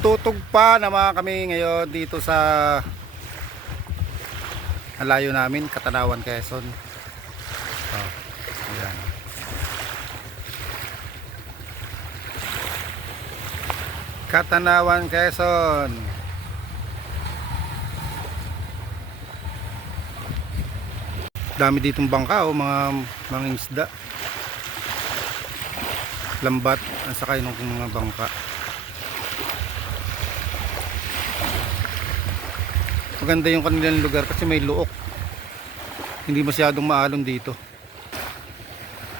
Nagtutug pa na mga kami ngayon dito sa layo namin, Katanawan, Quezon. Oh, ayan. Katanawan, Quezon. Dami ditong bangka o mga mga isda. Lambat ang sakay ng mga bangka. Maganda yung kanilang lugar kasi may luok. Hindi masyadong maalon dito.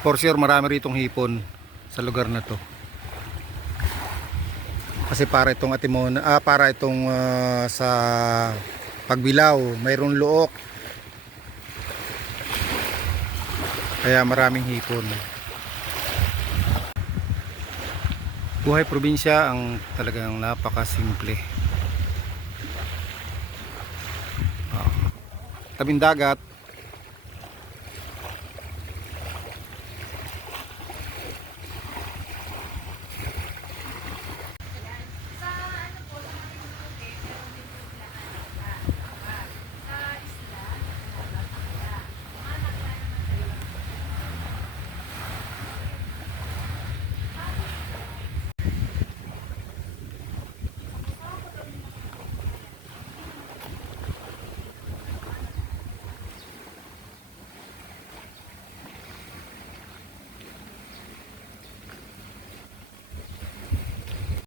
For sure marami ritong hipon sa lugar na to. Kasi para itong atimona, ah, para itong ah, sa pagbilaw, mayroong luok. Kaya maraming hipon. Buhay probinsya ang talagang napakasimple. Tabing dagat